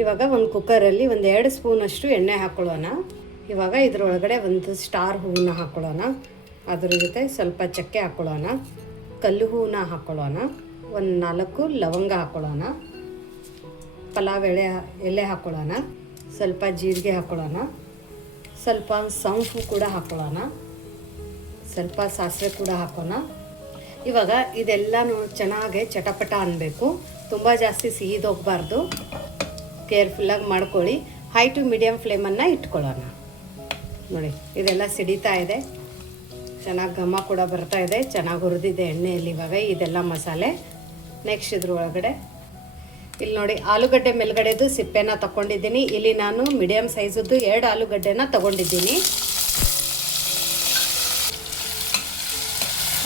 ಇವಾಗ ಒಂದು ಕುಕ್ಕರಲ್ಲಿ ಒಂದು 2 ಸ್ಪೂನಷ್ಟು ಎಣ್ಣೆ ಹಾಕ್ಕೊಳ್ಳೋಣ. ಇವಾಗ ಇದರೊಳಗಡೆ ಒಂದು ಸ್ಟಾರ್ ಹೂವನ್ನ ಹಾಕ್ಕೊಳ್ಳೋಣ. ಅದರ ಜೊತೆ ಸ್ವಲ್ಪ ಚಕ್ಕೆ ಹಾಕ್ಕೊಳ್ಳೋಣ, ಕಲ್ಲು ಹೂವನ್ನ ಹಾಕ್ಕೊಳ್ಳೋಣ, ಒಂದು 4 ಲವಂಗ ಹಾಕ್ಕೊಳ್ಳೋಣ, ಪಲಾವ್ ಎಲೆ ಹಾಕ್ಕೊಳ್ಳೋಣ, ಸ್ವಲ್ಪ ಜೀರಿಗೆ ಹಾಕ್ಕೊಳ್ಳೋಣ, ಸ್ವಲ್ಪ ಸೌಂಫು ಕೂಡ ಹಾಕ್ಕೊಳ್ಳೋಣ, ಸ್ವಲ್ಪ ಸಾಸಿವೆ ಕೂಡ ಹಾಕೋಣ. ಇವಾಗ ಇದೆಲ್ಲನೂ ಚೆನ್ನಾಗಿ ಚಟಪಟ ಅನ್ನಬೇಕು. ತುಂಬ ಜಾಸ್ತಿ ಸಿಹಿದೋಗಬಾರ್ದು, ಕೇರ್ಫುಲ್ಲಾಗಿ ಮಾಡ್ಕೊಳ್ಳಿ. ಹೈ ಟು ಮೀಡಿಯಮ್ ಫ್ಲೇಮನ್ನು ಇಟ್ಕೊಳ್ಳೋಣ. ನೋಡಿ ಇದೆಲ್ಲ ಸಿಡಿತಾ ಇದೆ, ಚೆನ್ನಾಗಿ ಘಮ ಕೂಡ ಬರ್ತಾ ಇದೆ, ಚೆನ್ನಾಗಿ ಹುರಿದಿದೆ ಎಣ್ಣೆಯಲ್ಲಿ. ಇವಾಗ ಇದೆಲ್ಲ ಮಸಾಲೆ ನೆಕ್ಸ್ಟ್ ಇದ್ರೊಳಗಡೆ ಇಲ್ಲಿ ನೋಡಿ ಆಲೂಗಡ್ಡೆ ಮೇಲ್ಗಡೆದು ಸಿಪ್ಪೆನ ತಗೊಂಡಿದ್ದೀನಿ. ಇಲ್ಲಿ ನಾನು ಮೀಡಿಯಮ್ ಸೈಜದ್ದು 2 ಆಲೂಗಡ್ಡೆನ ತಗೊಂಡಿದ್ದೀನಿ.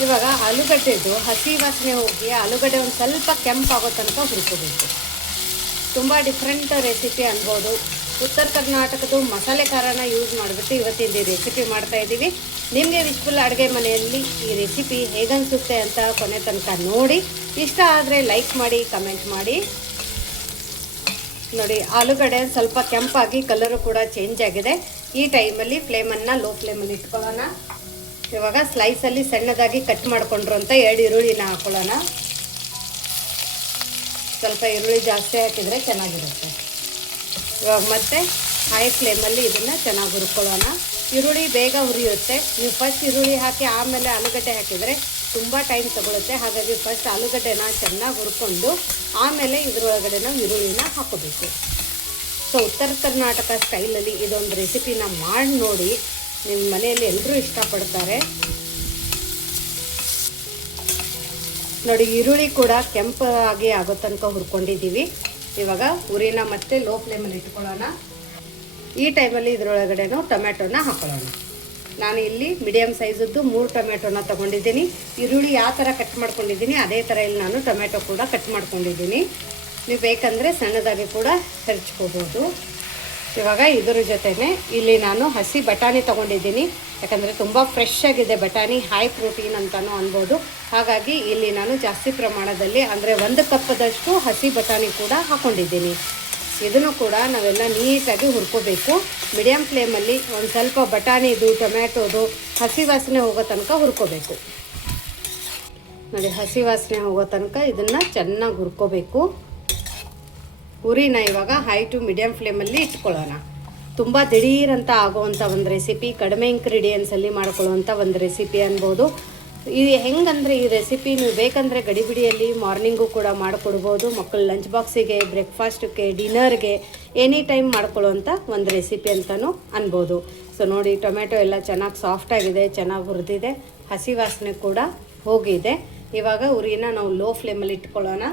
ಇವಾಗ ಆಲೂಗಡ್ಡೆದು ಹಸಿ ವಾಸನೆ ಹೋಗಿ ಆಲೂಗಡ್ಡೆ ಒಂದು ಸ್ವಲ್ಪ ಕೆಂಪಾಗೋ ತನಕ ಹುರ್ಕೋಬೇಕು. ತುಂಬ ಡಿಫ್ರೆಂಟ್ ರೆಸಿಪಿ ಅನ್ಬೋದು. ಉತ್ತರ ಕರ್ನಾಟಕದ ಮಸಾಲೆ ಖಾರನ ಯೂಸ್ ಮಾಡಿಬಿಟ್ಟು ಇವತ್ತಿನ ರೆಸಿಪಿ ಮಾಡ್ತಾಯಿದ್ದೀವಿ. ನಿಮಗೆ ವಿಶ್ವಲ್ ಅಡುಗೆ ಮನೆಯಲ್ಲಿ ಈ ರೆಸಿಪಿ ಹೇಗನ್ಸುತ್ತೆ ಅಂತ ಕೊನೆ ತನಕ ನೋಡಿ. ಇಷ್ಟ ಆದರೆ ಲೈಕ್ ಮಾಡಿ, ಕಮೆಂಟ್ ಮಾಡಿ. ನೋಡಿ ಆಲೂಗಡ್ಡೆ ಸ್ವಲ್ಪ ಕೆಂಪಾಗಿ ಕಲರು ಕೂಡ ಚೇಂಜ್ ಆಗಿದೆ. ಈ ಟೈಮಲ್ಲಿ ಫ್ಲೇಮನ್ನು ಲೋ ಫ್ಲೇಮಲ್ಲಿ ಇಟ್ಕೊಳ್ಳೋಣ. ಇವಾಗ ಸ್ಲೈಸಲ್ಲಿ ಸಣ್ಣದಾಗಿ ಕಟ್ ಮಾಡಿಕೊಂಡಿರುವಂಥ 2 ಈರುಳ್ಳಿನ ಹಾಕ್ಕೊಳ್ಳೋಣ. ಸ್ವಲ್ಪ ಈರುಳ್ಳಿ ಜಾಸ್ತಿ ಹಾಕಿದರೆ ಚೆನ್ನಾಗಿರುತ್ತೆ. ಇವಾಗ ಮತ್ತೆ ಹೈ ಫ್ಲೇಮಲ್ಲಿ ಇದನ್ನು ಚೆನ್ನಾಗಿ ಹುರ್ಕೊಳ್ಳೋಣ. ಈರುಳ್ಳಿ ಬೇಗ ಹುರಿಯುತ್ತೆ. ನೀವು ಫಸ್ಟ್ ಈರುಳ್ಳಿ ಹಾಕಿ ಆಮೇಲೆ ಆಲೂಗಡ್ಡೆ ಹಾಕಿದರೆ ತುಂಬ ಟೈಮ್ ತಗೊಳುತ್ತೆ. ಹಾಗಾಗಿ ಫಸ್ಟ್ ಆಲೂಗಡ್ಡೆನ ಚೆನ್ನಾಗಿ ಹುರ್ಕೊಂಡು ಆಮೇಲೆ ಇದರೊಳಗಡೆ ನಾವು ಈರುಳ್ಳಿನ ಹಾಕೋಬೇಕು. ಸೊ ಉತ್ತರ ಕರ್ನಾಟಕ ಸ್ಟೈಲಲ್ಲಿ ಇದೊಂದು ರೆಸಿಪಿನ ಮಾಡಿ ನೋಡಿ, ನಿಮ್ಮ ಮನೆಯಲ್ಲಿ ಎಲ್ಲರೂ ಇಷ್ಟಪಡ್ತಾರೆ. ನೋಡಿ ಈರುಳ್ಳಿ ಕೂಡ ಕೆಂಪಾಗಿ ಆಗೋ ತನಕ ಹುರ್ಕೊಂಡಿದ್ದೀವಿ. ಇವಾಗ ಉರಿನ ಮತ್ತೆ ಲೋ ಫ್ಲೇಮಲ್ಲಿ ಇಟ್ಕೊಳ್ಳೋಣ. ಈ ಟೈಮಲ್ಲಿ ಇದರೊಳಗಡೆ ಟೊಮೆಟೊನ ಹಾಕೊಳ್ಳೋಣ. ನಾನು ಇಲ್ಲಿ ಮೀಡಿಯಮ್ ಸೈಜದ್ದು 3 ಟೊಮೆಟೊನ ತೊಗೊಂಡಿದ್ದೀನಿ. ಈರುಳ್ಳಿ ಯಾವ ಥರ ಕಟ್ ಮಾಡ್ಕೊಂಡಿದ್ದೀನಿ ಅದೇ ಥರ ಇಲ್ಲಿ ನಾನು ಟೊಮೆಟೊ ಕೂಡ ಕಟ್ ಮಾಡ್ಕೊಂಡಿದ್ದೀನಿ. ನೀವು ಬೇಕಂದರೆ ಸಣ್ಣದಾಗಿ ಕೂಡ ಹೆರ್ಚ್ಕೋಬೋದು. ಇವಾಗ ಇದರ ಜೊತೆನೇ ಇಲ್ಲಿ ನಾನು ಹಸಿ ಬಟಾಣಿ ತೊಗೊಂಡಿದ್ದೀನಿ. ಯಾಕಂದರೆ ತುಂಬ ಫ್ರೆಶ್ ಆಗಿದೆ ಬಟಾಣಿ, ಹೈ ಪ್ರೋಟೀನ್ ಅಂತಲೂ ಅನ್ಬೋದು. ಹಾಗಾಗಿ ಇಲ್ಲಿ ನಾನು ಜಾಸ್ತಿ ಪ್ರಮಾಣದಲ್ಲಿ ಅಂದರೆ 1 ಕಪ್ಪದಷ್ಟು ಹಸಿ ಬಟಾಣಿ ಕೂಡ ಹಾಕ್ಕೊಂಡಿದ್ದೀನಿ. ಇದನ್ನು ಕೂಡ ನಾವೆಲ್ಲ ನೀಟಾಗಿ ಹುರ್ಕೋಬೇಕು. ಮೀಡಿಯಮ್ ಫ್ಲೇಮಲ್ಲಿ ಒಂದು ಸ್ವಲ್ಪ ಬಟಾಣಿದು ಟೊಮ್ಯಾಟೋದು ಹಸಿ ವಾಸನೆ ಹೋಗೋ ತನಕ ಹುರ್ಕೋಬೇಕು. ನೋಡಿ ಹಸಿ ವಾಸನೆ ಹೋಗೋ ತನಕ ಇದನ್ನು ಚೆನ್ನಾಗಿ ಹುರ್ಕೋಬೇಕು. ಉರಿನ ಇವಾಗ ಹೈ ಟು ಮೀಡಿಯಮ್ ಫ್ಲೇಮಲ್ಲಿ ಇಟ್ಕೊಳ್ಳೋಣ. ತುಂಬ ದಿಢೀರಂತ ಆಗೋವಂಥ ಒಂದು ರೆಸಿಪಿ, ಕಡಿಮೆ ಇಂಗ್ರೀಡಿಯೆಂಟ್ಸಲ್ಲಿ ಮಾಡ್ಕೊಳ್ಳುವಂಥ ಒಂದು ರೆಸಿಪಿ ಅನ್ಬೋದು. ಇದು ಹೆಂಗಂದರೆ ಈ ರೆಸಿಪಿ ನೀವು ಬೇಕಂದರೆ ಗಡಿಬಿಡಿಯಲ್ಲಿ ಮಾರ್ನಿಂಗು ಕೂಡ ಮಾಡಿಕೊಡ್ಬೋದು. ಮಕ್ಕಳು ಲಂಚ್ ಬಾಕ್ಸಿಗೆ, ಬ್ರೇಕ್ಫಾಸ್ಟ್ಗೆ, ಡಿನ್ನರ್ಗೆ ಎನಿ ಟೈಮ್ ಮಾಡ್ಕೊಳ್ಳುವಂಥ ಒಂದು ರೆಸಿಪಿ ಅಂತಲೂ ಅನ್ಬೋದು. ಸೊ ನೋಡಿ ಟೊಮೆಟೊ ಎಲ್ಲ ಚೆನ್ನಾಗಿ ಸಾಫ್ಟಾಗಿದೆ, ಚೆನ್ನಾಗಿ ಹುರಿದಿದೆ, ಹಸಿ ವಾಸನೆ ಕೂಡ ಹೋಗಿದೆ. ಇವಾಗ ಉರಿನ ನಾವು ಲೋ ಫ್ಲೇಮಲ್ಲಿ ಇಟ್ಕೊಳ್ಳೋಣ.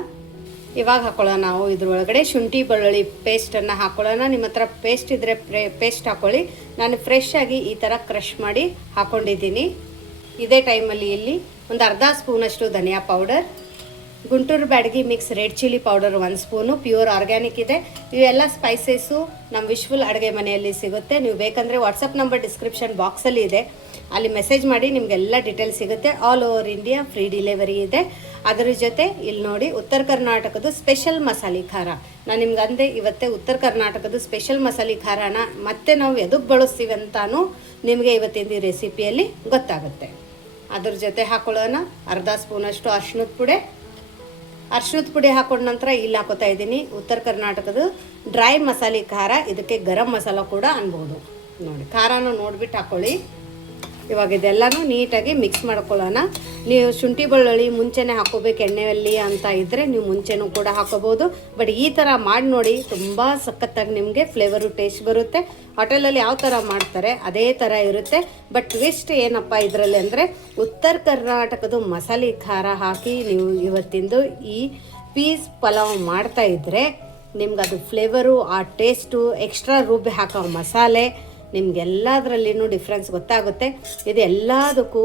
ಇವಾಗ ಹಾಕ್ಕೊಳ್ಳೋಣ ನಾವು ಇದರೊಳಗಡೆ ಶುಂಠಿ ಬೆಳ್ಳುಳ್ಳಿ ಪೇಸ್ಟನ್ನು ಹಾಕ್ಕೊಳ್ಳೋಣ. ನಿಮ್ಮ ಹತ್ರ ಪೇಸ್ಟ್ ಇದ್ದರೆ ಪೇಸ್ಟ್ ಹಾಕ್ಕೊಳ್ಳಿ. ನಾನು ಫ್ರೆಶ್ ಆಗಿ ಈ ಥರ ಕ್ರಷ್ ಮಾಡಿ ಹಾಕ್ಕೊಂಡಿದ್ದೀನಿ. ಇದೇ ಟೈಮಲ್ಲಿ ಇಲ್ಲಿ ಒಂದು ಅರ್ಧ ಸ್ಪೂನಷ್ಟು ಧನಿಯಾ powder, Guntur Byadgi mix red chilli powder 1 spoon, pure organic ಇದೆ. ಇವೆಲ್ಲ ಸ್ಪೈಸಸ್ಸು ನಮ್ಮ ವಿಶ್ವಲ್ ಅಡುಗೆ ಮನೆಯಲ್ಲಿ ಸಿಗುತ್ತೆ. ನೀವು ಬೇಕಂದರೆ ವಾಟ್ಸಪ್ ನಂಬರ್ ಡಿಸ್ಕ್ರಿಪ್ಷನ್ ಬಾಕ್ಸಲ್ಲಿ ಇದೆ, ಅಲ್ಲಿ ಮೆಸೇಜ್ ಮಾಡಿ ನಿಮಗೆಲ್ಲ ಡೀಟೇಲ್ಸ್ ಸಿಗುತ್ತೆ. All over India free delivery ಇದೆ. ಅದರ ಜೊತೆ ಇಲ್ಲಿ ನೋಡಿ ಉತ್ತರ ಕರ್ನಾಟಕದ ಸ್ಪೆಷಲ್ ಮಸಾಲೆ ಖಾರ. ನಾನು ನಿಮ್ಗೆ ಅಂದೆ ಇವತ್ತೇ ಉತ್ತರ ಕರ್ನಾಟಕದ ಸ್ಪೆಷಲ್ ಮಸಾಲೆ ಖಾರನ ಮತ್ತೆ ನಾವು ಎದಕ್ಕೆ ಬಳಸ್ತೀವಿ ಅಂತಾನು ನಿಮಗೆ ಇವತ್ತಿನ ಈ ರೆಸಿಪಿಯಲ್ಲಿ ಗೊತ್ತಾಗುತ್ತೆ. ಅದ್ರ ಜೊತೆ ಹಾಕೊಳ್ಳೋಣ ಅರ್ಧ ಸ್ಪೂನಷ್ಟು ಅರ್ಶಿನದ ಪುಡಿ ಹಾಕೊಂಡ ನಂತರ ಇಲ್ಲಿ ಹಾಕೋತಾ ಇದ್ದೀನಿ ಉತ್ತರ ಕರ್ನಾಟಕದ ಡ್ರೈ ಮಸಾಲೆ ಖಾರ. ಇದಕ್ಕೆ ಗರಂ ಮಸಾಲ ಕೂಡ ಅನ್ಬೋದು. ನೋಡಿ ಖಾರನೂ ನೋಡಿಬಿಟ್ಟು ಹಾಕ್ಕೊಳ್ಳಿ. ಇವಾಗ ಇದೆಲ್ಲನೂ ನೀಟಾಗಿ ಮಿಕ್ಸ್ ಮಾಡ್ಕೊಳ್ಳೋಣ. ನೀವು ಶುಂಠಿ ಬೆಳ್ಳುಳ್ಳಿ ಮುಂಚೆನೇ ಹಾಕೋಬೇಕು ಎಣ್ಣೆಯಲ್ಲಿ ಅಂತ ಇದ್ದರೆ ನೀವು ಮುಂಚೆನೂ ಕೂಡ ಹಾಕೋಬೋದು. ಬಟ್ ಈ ಥರ ಮಾಡಿ ನೋಡಿ, ತುಂಬ ಸಖತ್ತಾಗಿ ನಿಮಗೆ ಫ್ಲೇವರು ಟೇಸ್ಟ್ ಬರುತ್ತೆ. ಹೋಟೆಲಲ್ಲಿ ಯಾವ ಥರ ಮಾಡ್ತಾರೆ ಅದೇ ಥರ ಇರುತ್ತೆ. ಬಟ್ ಟ್ವಿಸ್ಟ್ ಏನಪ್ಪ ಇದರಲ್ಲಿ ಅಂದರೆ ಉತ್ತರ ಕರ್ನಾಟಕದ ಮಸಾಲೆ ಖಾರ ಹಾಕಿ ನೀವು ಇವತ್ತಿಂದು ಈ ಪೀಸ್ ಪಲಾವ್ ಮಾಡ್ತಾ ಇದ್ದರೆ ನಿಮ್ಗೆ ಅದು ಫ್ಲೇವರು, ಆ ಟೇಸ್ಟು, ಎಕ್ಸ್ಟ್ರಾ ರುಬ್ಬಿ ಹಾಕೋ ಮಸಾಲೆ ನಿಮಗೆಲ್ಲದರಲ್ಲಿನೂ ಡಿಫ್ರೆನ್ಸ್ ಗೊತ್ತಾಗುತ್ತೆ. ಇದು ಎಲ್ಲದಕ್ಕೂ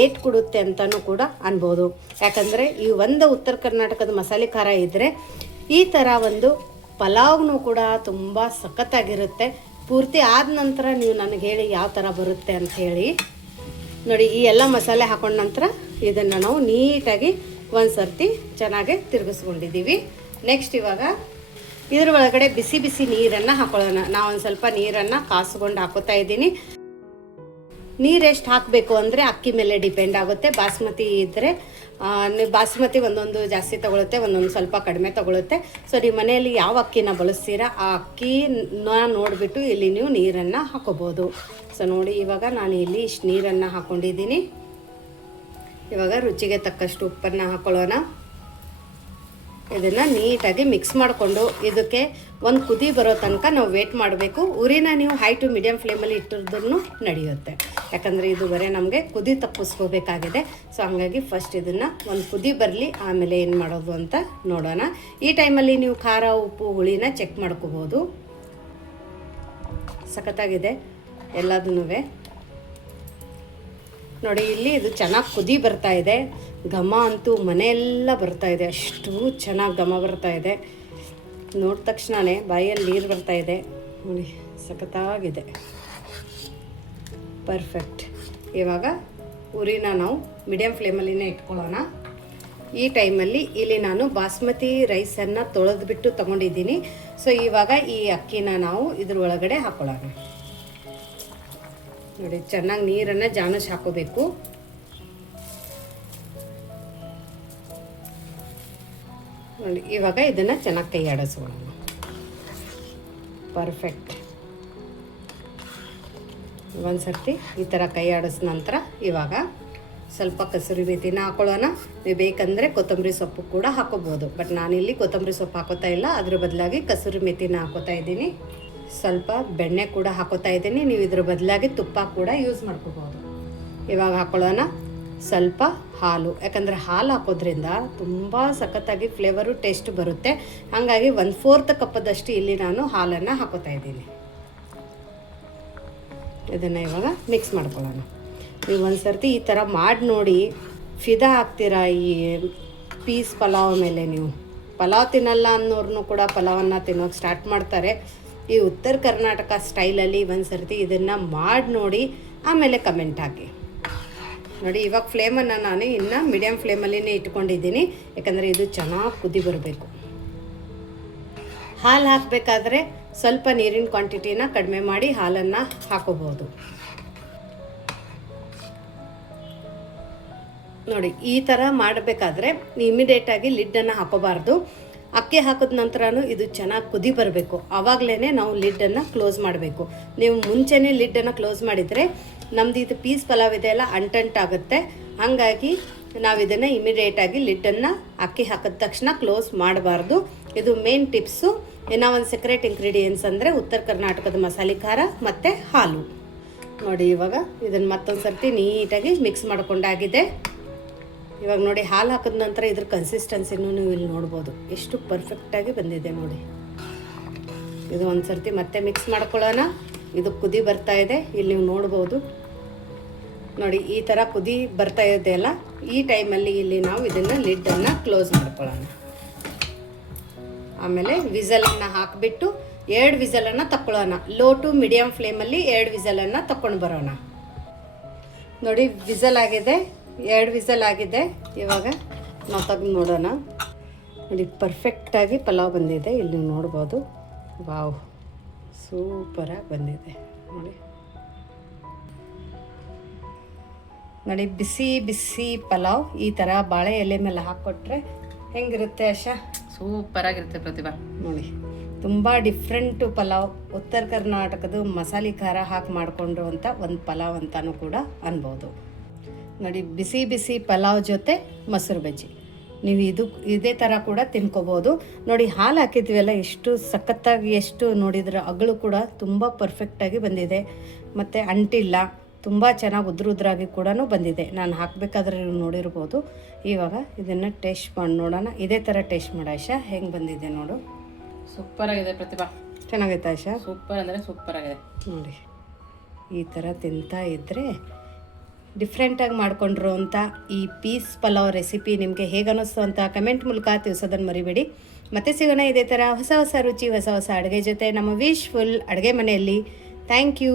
ಏಟ್ ಕೊಡುತ್ತೆ ಅಂತಲೂ ಕೂಡ ಅನ್ಬೋದು. ಯಾಕಂದರೆ ಈ ಒಂದು ಉತ್ತರ ಕರ್ನಾಟಕದ ಮಸಾಲೆ ಖಾರ ಇದ್ದರೆ ಈ ಥರ ಒಂದು ಪಲಾವ್ನೂ ಕೂಡ ತುಂಬ ಸಖತ್ತಾಗಿರುತ್ತೆ. ಪೂರ್ತಿ ಆದ ನಂತರ ನೀವು ನನಗೆ ಹೇಳಿ ಯಾವ ಥರ ಬರುತ್ತೆ ಅಂತ ಹೇಳಿ. ನೋಡಿ ಈ ಎಲ್ಲ ಮಸಾಲೆ ಹಾಕೊಂಡ ನಂತರ ಇದನ್ನು ನಾವು ನೀಟಾಗಿ ಒಂದು ಸರ್ತಿ ಚೆನ್ನಾಗಿ ತಿರುಗಿಸ್ಕೊಂಡಿದ್ದೀವಿ. ನೆಕ್ಸ್ಟ್ ಇವಾಗ ಇದ್ರ ಒಳಗಡೆ ಬಿಸಿ ಬಿಸಿ ನೀರನ್ನು ಹಾಕೊಳ್ಳೋಣ. ನಾನು ಒಂದು ಸ್ವಲ್ಪ ನೀರನ್ನು ಕಾಸ್ಕೊಂಡು ಹಾಕೋತಾ ಇದ್ದೀನಿ. ನೀರು ಎಷ್ಟು ಹಾಕಬೇಕು ಅಂದರೆ ಅಕ್ಕಿ ಮೇಲೆ ಡಿಪೆಂಡ್ ಆಗುತ್ತೆ. ಬಾಸ್ಮತಿ ಇದ್ದರೆ ಬಾಸ್ಮತಿ ಒಂದೊಂದು ಜಾಸ್ತಿ ತೊಗೊಳುತ್ತೆ, ಒಂದೊಂದು ಸ್ವಲ್ಪ ಕಡಿಮೆ ತೊಗೊಳುತ್ತೆ. ಸೊ ನೀವು ಮನೆಯಲ್ಲಿ ಯಾವ ಅಕ್ಕಿನ ಬಳಸ್ತೀರಾ ಆ ಅಕ್ಕಿನ ನೋಡಿಬಿಟ್ಟು ಇಲ್ಲಿ ನೀವು ನೀರನ್ನು ಹಾಕೋಬೋದು. ಸೊ ನೋಡಿ, ಇವಾಗ ನಾನು ಇಲ್ಲಿ ಇಷ್ಟು ನೀರನ್ನು ಹಾಕ್ಕೊಂಡಿದ್ದೀನಿ. ಇವಾಗ ರುಚಿಗೆ ತಕ್ಕಷ್ಟು ಉಪ್ಪನ್ನು ಹಾಕೊಳ್ಳೋಣ. ಇದನ್ನು ನೀಟಾಗಿ ಮಿಕ್ಸ್ ಮಾಡಿಕೊಂಡು ಇದಕ್ಕೆ ಒಂದು ಕುದಿ ಬರೋ ತನಕ ನಾವು ವೇಟ್ ಮಾಡಬೇಕು. ಉರಿನ ನೀವು ಹೈ ಟು ಮೀಡಿಯಮ್ ಫ್ಲೇಮಲ್ಲಿ ಇಟ್ಟಿದ್ರೂ ನಡೆಯುತ್ತೆ, ಯಾಕಂದರೆ ಇದು ಬರೀ ನಮಗೆ ಕುದಿ ತಪ್ಪಿಸ್ಕೋಬೇಕಾಗಿದೆ. ಸೊ ಹಾಗಾಗಿ ಫಸ್ಟ್ ಇದನ್ನು ಒಂದು ಕುದಿ ಬರಲಿ, ಆಮೇಲೆ ಏನು ಮಾಡೋದು ಅಂತ ನೋಡೋಣ. ಈ ಟೈಮಲ್ಲಿ ನೀವು ಖಾರ, ಉಪ್ಪು, ಹುಳಿನ ಚೆಕ್ ಮಾಡ್ಕೋಬೋದು. ಸಖತ್ತಾಗಿದೆ ಎಲ್ಲದನ್ನೂ ನೋಡಿ. ಇಲ್ಲಿ ಇದು ಚೆನ್ನಾಗಿ ಕುದಿ ಬರ್ತಾ ಇದೆ. ಘಮ ಅಂತೂ ಮನೆಯೆಲ್ಲ ಬರ್ತಾ ಇದೆ, ಅಷ್ಟು ಚೆನ್ನಾಗಿ ಘಮ ಬರ್ತಾ ಇದೆ. ನೋಡಿದ ತಕ್ಷಣವೇ ಬಾಯಲ್ಲಿ ನೀರು ಬರ್ತಾ ಇದೆ ನೋಡಿ, ಸಖತ್ತಾಗಿದೆ, ಪರ್ಫೆಕ್ಟ್. ಇವಾಗ ಉರಿನ ನಾವು ಮೀಡಿಯಮ್ ಫ್ಲೇಮಲ್ಲಿನೇ ಇಟ್ಕೊಳ್ಳೋಣ. ಈ ಟೈಮಲ್ಲಿ ಇಲ್ಲಿ ನಾನು ಬಾಸ್ಮತಿ ರೈಸನ್ನು ತೊಳೆದ್ಬಿಟ್ಟು ತೊಗೊಂಡಿದ್ದೀನಿ. ಸೊ ಇವಾಗ ಈ ಅಕ್ಕಿನ ನಾವು ಇದ್ರ ಒಳಗಡೆ ಹಾಕೊಳ್ಳೋಣ. ನೋಡಿ, ಚೆನ್ನಾಗಿ ನೀರನ್ನು ಜಾಣಿಸಿ ಹಾಕೋಬೇಕು. ನೋಡಿ, ಇವಾಗ ಇದನ್ನು ಚೆನ್ನಾಗಿ ಕೈ ಆಡಿಸೋಣ. ಪರ್ಫೆಕ್ಟ್. ಒಂದು ಸರ್ತಿ ಈ ಥರ ಕೈ ಆಡಿಸಿದ ನಂತರ ಇವಾಗ ಸ್ವಲ್ಪ ಕಸೂರಿ ಮೇಥಿನ ಹಾಕೊಳ್ಳೋಣ. ನೀವು ಬೇಕಂದರೆ ಕೊತ್ತಂಬರಿ ಸೊಪ್ಪು ಕೂಡ ಹಾಕೋಬೋದು, ಬಟ್ ನಾನಿಲ್ಲಿ ಕೊತ್ತಂಬರಿ ಸೊಪ್ಪು ಹಾಕೋತಾ ಇಲ್ಲ, ಅದ್ರ ಬದಲಾಗಿ ಕಸೂರಿ ಮೇಥಿನ ಹಾಕೋತಾ ಇದ್ದೀನಿ. ಸ್ವಲ್ಪ ಬೆಣ್ಣೆ ಕೂಡ ಹಾಕೋತಾ ಇದ್ದೀನಿ. ನೀವು ಇದ್ರ ಬದಲಾಗಿ ತುಪ್ಪ ಕೂಡ ಯೂಸ್ ಮಾಡ್ಕೋಬೋದು. ಇವಾಗ ಹಾಕೊಳ್ಳೋಣ ಸ್ವಲ್ಪ ಹಾಲು, ಯಾಕಂದರೆ ಹಾಲು ಹಾಕೋದ್ರಿಂದ ತುಂಬ ಸಖತ್ತಾಗಿ ಫ್ಲೇವರು ಟೇಸ್ಟ್ ಬರುತ್ತೆ. ಹಾಗಾಗಿ 1/4 ಕಪ್ಪದಷ್ಟು ಇಲ್ಲಿ ನಾನು ಹಾಲನ್ನು ಹಾಕೋತಾ ಇದ್ದೀನಿ. ಇದನ್ನು ಇವಾಗ ಮಿಕ್ಸ್ ಮಾಡ್ಕೊಳ್ಳೋಣ. ನೀವು ಒಂದು ಸರ್ತಿ ಈ ಥರ ಮಾಡಿ ನೋಡಿ, ಫಿದಾ ಆಗ್ತೀರಾ ಈ ಪೀಸ್ ಪಲಾವ್ ಮೇಲೆ. ನೀವು ಪಲಾವ್ ತಿನ್ನಲ್ಲ ಅನ್ನೋರ್ನು ಕೂಡ ಪಲಾವನ್ನು ತಿನ್ನೋಕೆ ಸ್ಟಾರ್ಟ್ ಮಾಡ್ತಾರೆ. ಈ ಉತ್ತರ ಕರ್ನಾಟಕ ಸ್ಟೈಲಲ್ಲಿ ಒಂದು ಸರ್ತಿ ಇದನ್ನು ಮಾಡಿ ನೋಡಿ, ಆಮೇಲೆ ಕಮೆಂಟ್ ಹಾಕಿ ನೋಡಿ. ಇವಾಗ ಫ್ಲೇಮನ್ನು ನಾನು ಇನ್ನು ಮೀಡಿಯಮ್ ಫ್ಲೇಮಲ್ಲಿನೇ ಇಟ್ಕೊಂಡಿದ್ದೀನಿ, ಯಾಕಂದರೆ ಇದು ಚೆನ್ನಾಗಿ ಕುದಿ ಬರಬೇಕು. ಹಾಲು ಹಾಕಬೇಕಾದ್ರೆ ಸ್ವಲ್ಪ ನೀರಿನ ಕ್ವಾಂಟಿಟಿನ ಕಡಿಮೆ ಮಾಡಿ ಹಾಲನ್ನು ಹಾಕೋಬೋದು. ನೋಡಿ, ಈ ಥರ ಮಾಡಬೇಕಾದ್ರೆ ಇಮಿಡಿಯೇಟಾಗಿ ಲಿಡ್ಡನ್ನು ಹಾಕೋಬಾರ್ದು. ಅಕ್ಕಿ ಹಾಕಿದ ನಂತರನೂ ಇದು ಚೆನ್ನಾಗಿ ಕುದಿ ಬರಬೇಕು, ಆವಾಗಲೇ ನಾವು ಲಿಡ್ಡನ್ನು ಕ್ಲೋಸ್ ಮಾಡಬೇಕು. ನೀವು ಮುಂಚೆನೇ ಲಿಡ್ಡನ್ನು ಕ್ಲೋಸ್ ಮಾಡಿದರೆ ನಮ್ಮದು ಇದು ಪೀಸ್ ಪಲಾವ್ ಇದೆಯಲ್ಲ ಅಂಟಂಟಾಗುತ್ತೆ. ಹಾಗಾಗಿ ನಾವು ಇದನ್ನು ಇಮಿಡಿಯೇಟಾಗಿ ಲಿಡ್ಡನ್ನು ಅಕ್ಕಿ ಹಾಕಿದ ತಕ್ಷಣ ಕ್ಲೋಸ್ ಮಾಡಬಾರ್ದು. ಇದು ಮೇನ್ ಟಿಪ್ಸು. ಇನ್ನೂ ಒಂದು ಸೀಕ್ರೆಟ್ ಇಂಗ್ರೀಡಿಯೆಂಟ್ಸ್ ಅಂದರೆ ಉತ್ತರ ಕರ್ನಾಟಕದ ಮಸಾಲೆ ಖಾರ ಮತ್ತು ಹಾಲು. ನೋಡಿ, ಇವಾಗ ಇದನ್ನು ಮತ್ತೊಂದು ಸರ್ತಿ ನೀಟಾಗಿ ಮಿಕ್ಸ್ ಮಾಡಿಕೊಂಡಾಗಿದೆ. ಇವಾಗ ನೋಡಿ, ಹಾಲು ಹಾಕಿದ ನಂತರ ಇದ್ರ ಕನ್ಸಿಸ್ಟೆನ್ಸಿನೂ ನೀವು ಇಲ್ಲಿ ನೋಡ್ಬೋದು, ಎಷ್ಟು ಪರ್ಫೆಕ್ಟಾಗಿ ಬಂದಿದೆ ನೋಡಿ. ಇದು ಒಂದು ಸರ್ತಿ ಮತ್ತೆ ಮಿಕ್ಸ್ ಮಾಡ್ಕೊಳ್ಳೋಣ. ಇದು ಕುದಿ ಬರ್ತಾ ಇದೆ, ಇಲ್ಲಿ ನೀವು ನೋಡ್ಬೋದು ನೋಡಿ. ಈ ಥರ ಕುದಿ ಬರ್ತಾ ಇದೆಯಲ್ಲ, ಈ ಟೈಮಲ್ಲಿ ಇಲ್ಲಿ ನಾವು ಇದನ್ನು ಲಿಡ್ಡನ್ನು ಕ್ಲೋಸ್ ಮಾಡ್ಕೊಳ್ಳೋಣ. ಆಮೇಲೆ ವಿಸಲನ್ನು ಹಾಕಿಬಿಟ್ಟು 2 ವಿಸಲನ್ನು ತಗೊಳ್ಳೋಣ. ಲೋ ಟು ಮೀಡಿಯಮ್ ಫ್ಲೇಮಲ್ಲಿ 2 ವಿಸಲನ್ನು ತಗೊಂಡು ಬರೋಣ. ನೋಡಿ, ವಿಸಲ್ ಆಗಿದೆ, 2 ವಿಸಲ್ ಆಗಿದೆ. ಇವಾಗ ನಾವು ತೆಗೆದು ನೋಡೋಣ. ನೋಡಿ, ಪರ್ಫೆಕ್ಟಾಗಿ ಪಲಾವ್ ಬಂದಿದೆ, ಇಲ್ಲಿ ನೀವು ನೋಡ್ಬೋದು. ವಾವ್, ಸೂಪರಾಗಿ ಬಂದಿದೆ ನೋಡಿ. ನೋಡಿ, ಬಿಸಿ ಬಿಸಿ ಪಲಾವ್ ಈ ಥರ ಬಾಳೆ ಎಲೆ ಮೇಲೆ ಹಾಕ್ಕೊಟ್ರೆ ಹೆಂಗಿರುತ್ತೆ ಆಶಾ? ಸೂಪರಾಗಿರುತ್ತೆ ಪ್ರತಿಭಾ. ನೋಡಿ, ತುಂಬ ಡಿಫ್ರೆಂಟು ಪಲಾವ್. ಉತ್ತರ ಕರ್ನಾಟಕದ ಮಸಾಲೆ ಖಾರ ಹಾಕಿ ಮಾಡಿಕೊಂಡಿರುವಂಥ ಒಂದು ಪಲಾವ್ ಅಂತಲೂ ಕೂಡ ಅನ್ಬೋದು. ನೋಡಿ, ಬಿಸಿ ಬಿಸಿ ಪಲಾವ್ ಜೊತೆ ಮೊಸರು ಬಜ್ಜಿ ನೀವು ಇದೇ ಥರ ಕೂಡ ತಿನ್ಕೋಬೋದು. ನೋಡಿ, ಹಾಲು ಹಾಕಿದ್ವಲ್ಲ, ಎಷ್ಟು ಸಖತ್ತಾಗಿ, ಎಷ್ಟು ನೋಡಿದ್ರೆ ಅಗಳು ಕೂಡ ತುಂಬ ಪರ್ಫೆಕ್ಟಾಗಿ ಬಂದಿದೆ, ಮತ್ತು ಅಂಟಿಲ್ಲ, ತುಂಬ ಚೆನ್ನಾಗಿ ಉದ್ರಾಗಿ ಕೂಡ ಬಂದಿದೆ. ನಾನು ಹಾಕಬೇಕಾದ್ರೆ ನೀವು ನೋಡಿರ್ಬೋದು. ಇವಾಗ ಇದನ್ನು ಟೇಸ್ಟ್ ಮಾಡಿ ನೋಡೋಣ. ಇದೇ ಥರ ಟೇಸ್ಟ್ ಮಾಡ ಆಶಾ, ಹೆಂಗೆ ಬಂದಿದೆ ನೋಡು. ಸೂಪರಾಗಿದೆ ಪ್ರತಿಭಾ. ಚೆನ್ನಾಗೈತೆ ಆಶಾ? ಸೂಪರ್ ಅಂದರೆ ಸೂಪರಾಗಿದೆ ನೋಡಿ. ಈ ಥರ ತಿಂತಾ ಇದ್ದರೆ ಡಿಫ್ರೆಂಟಾಗಿ ಮಾಡ್ಕೊಂಡಿರೋಂಥ ಈ ಪೀಸ್ ಪಲಾವ್ ರೆಸಿಪಿ ನಿಮಗೆ ಹೇಗೆ ಅನ್ನಿಸ್ತು ಅಂತ ಕಮೆಂಟ್ ಮೂಲಕ ತಿಳಿಸೋದನ್ನು ಮರಿಬೇಡಿ. ಮತ್ತೆ ಸಿಗೋಣ ಇದೇ ಥರ ಹೊಸ ಹೊಸ ರುಚಿ, ಹೊಸ ಹೊಸ ಅಡುಗೆ ಜೊತೆ ನಮ್ಮ ವಿಶ್ಫುಲ್ ಅಡುಗೆ ಮನೆಯಲ್ಲಿ. Thank you.